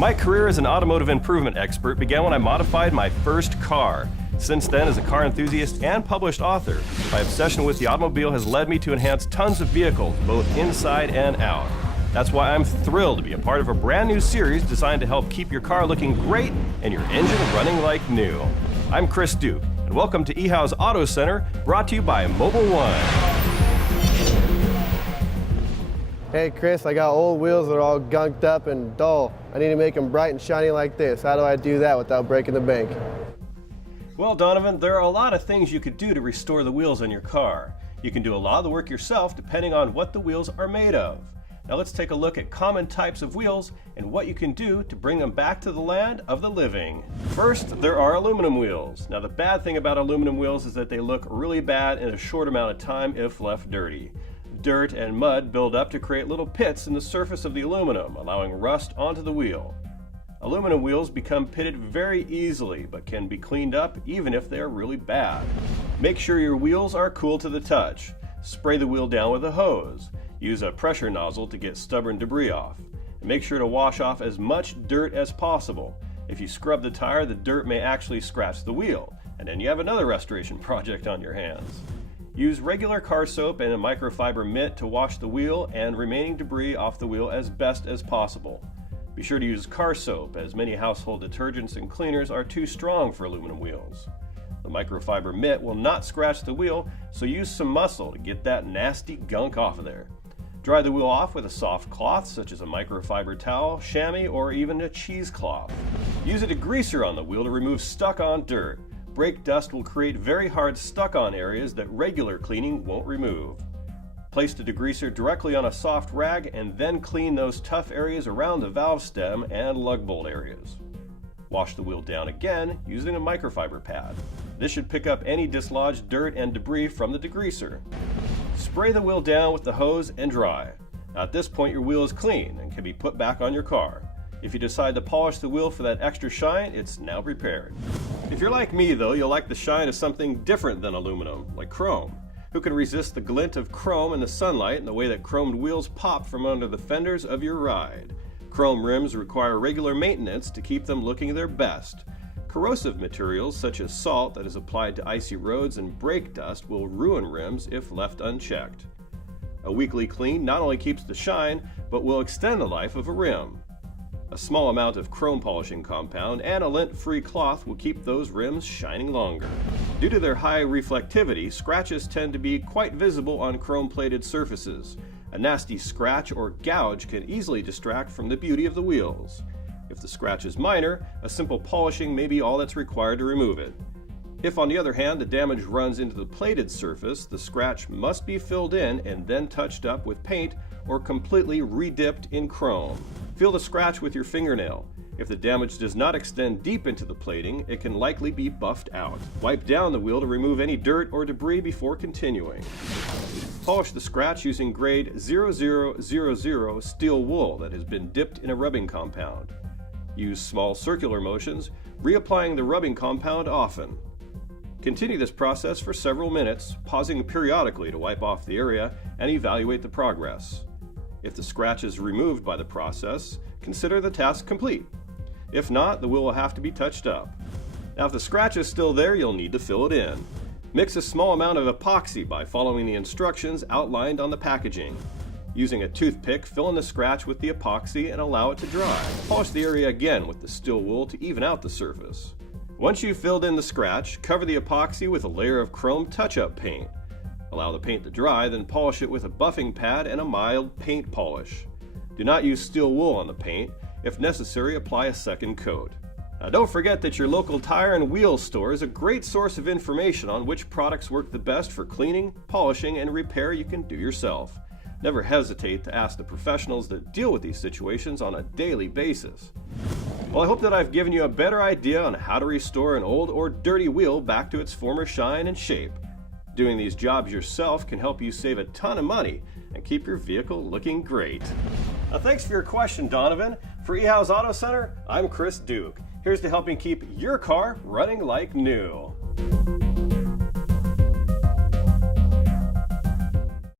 My career as an automotive improvement expert began when I modified my first car. Since then, as a car enthusiast and published author, my obsession with the automobile has led me to enhance tons of vehicles, both inside and out. That's why I'm thrilled to be a part of a brand new series designed to help keep your car looking great and your engine running like new. I'm Chris Duke, and welcome to eHow's Auto Center, brought to you by Mobil 1. Hey Chris, I got old wheels that are all gunked up and dull. I need to make them bright and shiny like this. How do I do that without breaking the bank? Well, Donovan, there are a lot of things you could do to restore the wheels on your car. You can do a lot of the work yourself depending on what the wheels are made of. Now let's take a look at common types of wheels and what you can do to bring them back to the land of the living. First, there are aluminum wheels. Now the bad thing about aluminum wheels is that they look really bad in a short amount of time if left dirty. Dirt and mud build up to create little pits in the surface of the aluminum, allowing rust onto the wheel. Aluminum wheels become pitted very easily, but can be cleaned up even if they are really bad. Make sure your wheels are cool to the touch. Spray the wheel down with a hose. Use a pressure nozzle to get stubborn debris off. And make sure to wash off as much dirt as possible. If you scrub the tire, the dirt may actually scratch the wheel, and then you have another restoration project on your hands. Use regular car soap and a microfiber mitt to wash the wheel and remaining debris off the wheel as best as possible. Be sure to use car soap, as many household detergents and cleaners are too strong for aluminum wheels. The microfiber mitt will not scratch the wheel, so use some muscle to get that nasty gunk off of there. Dry the wheel off with a soft cloth such as a microfiber towel, chamois, or even a cheesecloth. Use a degreaser on the wheel to remove stuck-on dirt. Brake dust will create very hard stuck-on areas that regular cleaning won't remove. Place the degreaser directly on a soft rag and then clean those tough areas around the valve stem and lug bolt areas. Wash the wheel down again using a microfiber pad. This should pick up any dislodged dirt and debris from the degreaser. Spray the wheel down with the hose and dry. Now at this point your wheel is clean and can be put back on your car. If you decide to polish the wheel for that extra shine, it's now prepared. If you're like me though, you'll like the shine of something different than aluminum, like chrome. Who can resist the glint of chrome in the sunlight and the way that chromed wheels pop from under the fenders of your ride? Chrome rims require regular maintenance to keep them looking their best. Corrosive materials such as salt that is applied to icy roads and brake dust will ruin rims if left unchecked. A weekly clean not only keeps the shine, but will extend the life of a rim. A small amount of chrome polishing compound and a lint-free cloth will keep those rims shining longer. Due to their high reflectivity, scratches tend to be quite visible on chrome-plated surfaces. A nasty scratch or gouge can easily distract from the beauty of the wheels. If the scratch is minor, a simple polishing may be all that's required to remove it. If, on the other hand, the damage runs into the plated surface, the scratch must be filled in and then touched up with paint or completely redipped in chrome. Feel the scratch with your fingernail. If the damage does not extend deep into the plating, it can likely be buffed out. Wipe down the wheel to remove any dirt or debris before continuing. Polish the scratch using grade 0000 steel wool that has been dipped in a rubbing compound. Use small circular motions, reapplying the rubbing compound often. Continue this process for several minutes, pausing periodically to wipe off the area and evaluate the progress. If the scratch is removed by the process, consider the task complete. If not, the wheel will have to be touched up. Now if the scratch is still there, you'll need to fill it in. Mix a small amount of epoxy by following the instructions outlined on the packaging. Using a toothpick, fill in the scratch with the epoxy and allow it to dry. Polish the area again with the steel wool to even out the surface. Once you've filled in the scratch, cover the epoxy with a layer of chrome touch-up paint. Allow the paint to dry, then polish it with a buffing pad and a mild paint polish. Do not use steel wool on the paint. If necessary, apply a second coat. Now don't forget that your local tire and wheel store is a great source of information on which products work the best for cleaning, polishing, and repair you can do yourself. Never hesitate to ask the professionals that deal with these situations on a daily basis. Well, I hope that I've given you a better idea on how to restore an old or dirty wheel back to its former shine and shape. Doing these jobs yourself can help you save a ton of money and keep your vehicle looking great. Now, thanks for your question, Donovan. For eHow's Auto Center, I'm Chris Duke. Here's to helping keep your car running like new.